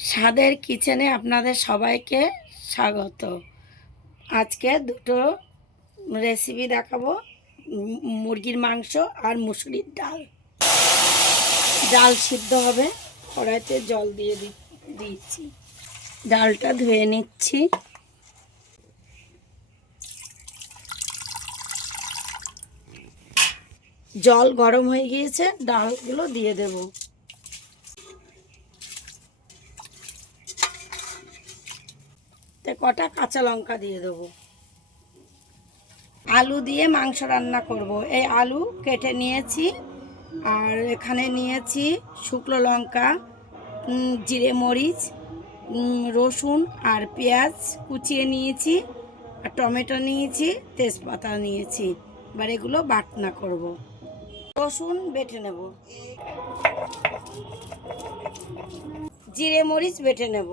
স্বাদের কিচেনে আপনাদের সবাইকে স্বাগত। আজকে দুটো রেসিপি দেখাবো মুরগির মাংস আর মুসুরির ডাল। ডাল সিদ্ধ হবে, কড়াইতে জল দিয়ে দি- দিয়েছি ডালটা ধুয়ে নিচ্ছি। জল গরম হয়ে গিয়েছে, ডালগুলো দিয়ে দেবো। কটা কাঁচা লঙ্কা দিয়ে দেবো। আলু দিয়ে মাংস রান্না করব। এই আলু কেটে নিয়েছি, আর এখানে নিয়েছি শুকনো লঙ্কা জিরে মরিচ রসুন আর পেঁয়াজ কুচিয়ে নিয়েছি, আর টমেটো নিয়েছি, তেজপাতা নিয়েছি। এবার এগুলো বাটনা করব। রসুন বেটে নেব। জিরে মরিচ বেটে নেব।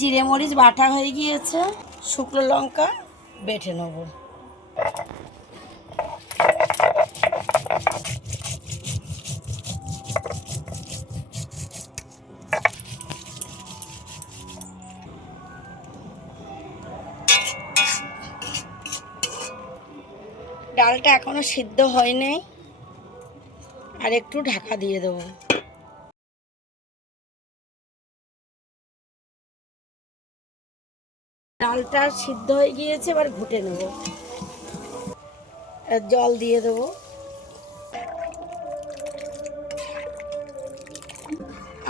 জিরে মরিচ বাটা হয়ে গিয়েছে, শুকনো লঙ্কা বেটে নেব। ডালটা এখনও সিদ্ধ হয়নি আর একটু ঢাকা দিয়ে দেবো। ডালটা সিদ্ধ হয়ে গিয়েছে, এবার ঘুটে নেব। জল দিয়ে দেবো।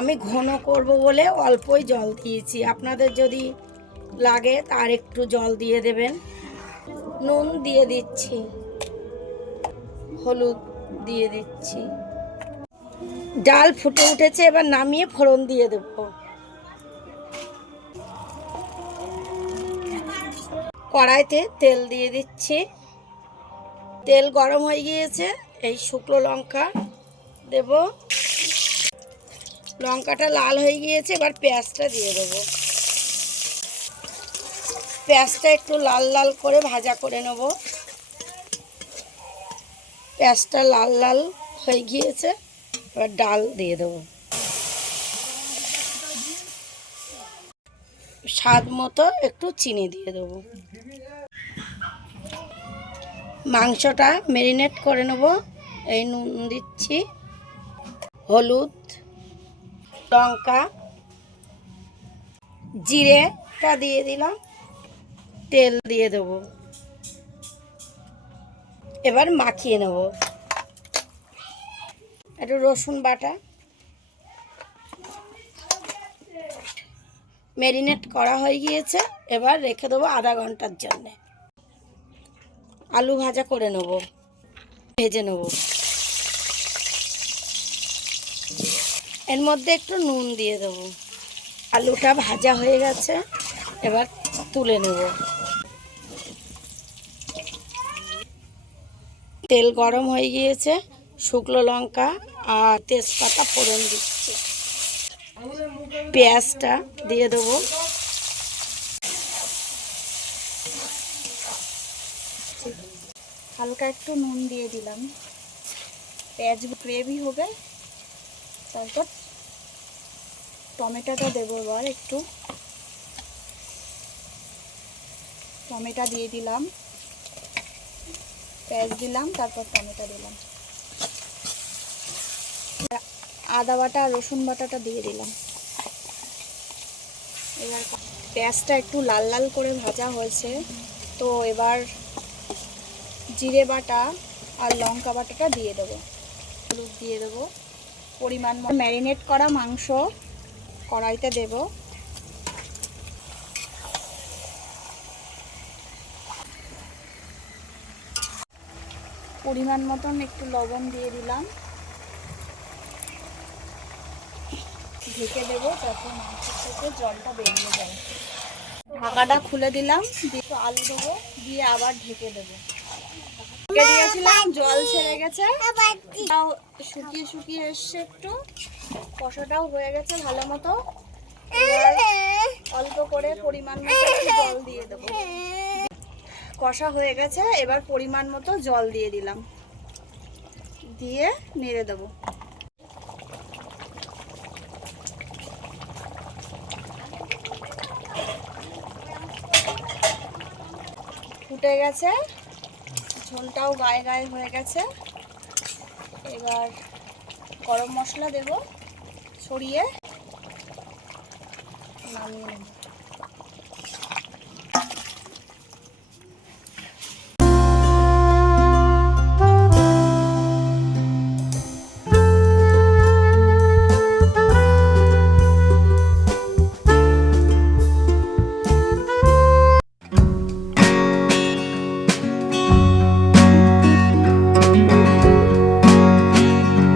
আমি ঘন করব বলে অল্পই জল দিয়েছি। আপনাদের যদি লাগে, তার একটু জল দিয়ে দেবেন। নুন দিয়ে দিচ্ছি। হলুদ দিয়ে দিচ্ছি। ডাল ফুটে উঠেছে, এবার নামিয়ে ফোড়ন দিয়ে দেবো। কড়াইতে তেল দিয়ে দিচ্ছি। তেল গরম হয়ে গিয়েছে, এই শুকনো লঙ্কা দেব। লঙ্কাটা লাল হয়ে গিয়েছে, এবার পেঁয়াজটা দিয়ে দেবো। পেঁয়াজটা একটু লাল লাল করে ভাজা করে নেব। পেঁয়াজটা লাল লাল হয়ে গিয়েছে, এবার ডাল দিয়ে দেবো। স্বাদ মতো একটু চিনি দিয়ে দেবো। মাংসটা ম্যারিনেট করে নেব। এই নুন দিচ্ছি। হলুদ, লঙ্কা, জিরেটা দিয়ে দিলাম। তেল দিয়ে দেবো। এবার মাখিয়ে নেব। একটু রসুন বাটা। ম্যারিনেট করা হয়ে গিয়েছে। এবার রেখে দেবো আধা ঘণ্টার জন্যে। আলু ভাজা করে নেব। ভেজে নেব। এর মধ্যে একটু নুন দিয়ে দেবো। আলুটা ভাজা হয়ে গেছে। এবার তুলে নেব। তেল গরম হয়ে গিয়েছে। শুকনো লঙ্কা আর তেজপাতা ফোড়ন দিচ্ছে। পেঁয়াজটা দিয়ে দেবো। হালকা একটু নুন দিয়ে দিলাম। পেঁয়াজ গ্রেভি হবে। তারপর টমেটোটা দেবো এবার একটু। টমেটো দিয়ে দিলাম। পেঁয়াজ দিলাম, তারপর টমেটো দিলাম। আদা বাটা রসুন বাটাটা দিয়ে দিলাম। এবার পেঁয়াজটা একটু লাল লাল করে ভাজা হয়েছে। তো এবার জিরে বাটা আর লঙ্কা বাটাটা দিয়ে দেবো। হলুদ দিয়ে দেবো। পরিমাণ ম্যারিনেট করা মাংস কড়াইতে দেব। পরিমাণ মতন একটু লবণ দিয়ে দিলাম। ঢেকে দেবো যাতে মাংস থেকে জলটা বেরিয়ে যায়। ঢাকাটা খুলে দিলাম, দিয়ে আলু দেবো, দিয়ে আবার ঢেকে দেবো। ঢেকে দিয়েছিলাম, জল ছেড়ে গেছে। শুকিয়ে শুকিয়ে এসছে একটু। কষাটাও হয়ে গেছে ভালো মতো। অল্প করে পরিমাণ মতো জল দিয়ে দেবো। কষা হয়ে গেছে, এবার পরিমাণ মতো জল দিয়ে দিলাম। দিয়ে নেড়ে দেবো। ফুটে গেছে। ঝোলটাও গায়ে গায়ে হয়ে গেছে। এবার গরম মশলা দেব। ছড়িয়ে নামিয়ে নেব।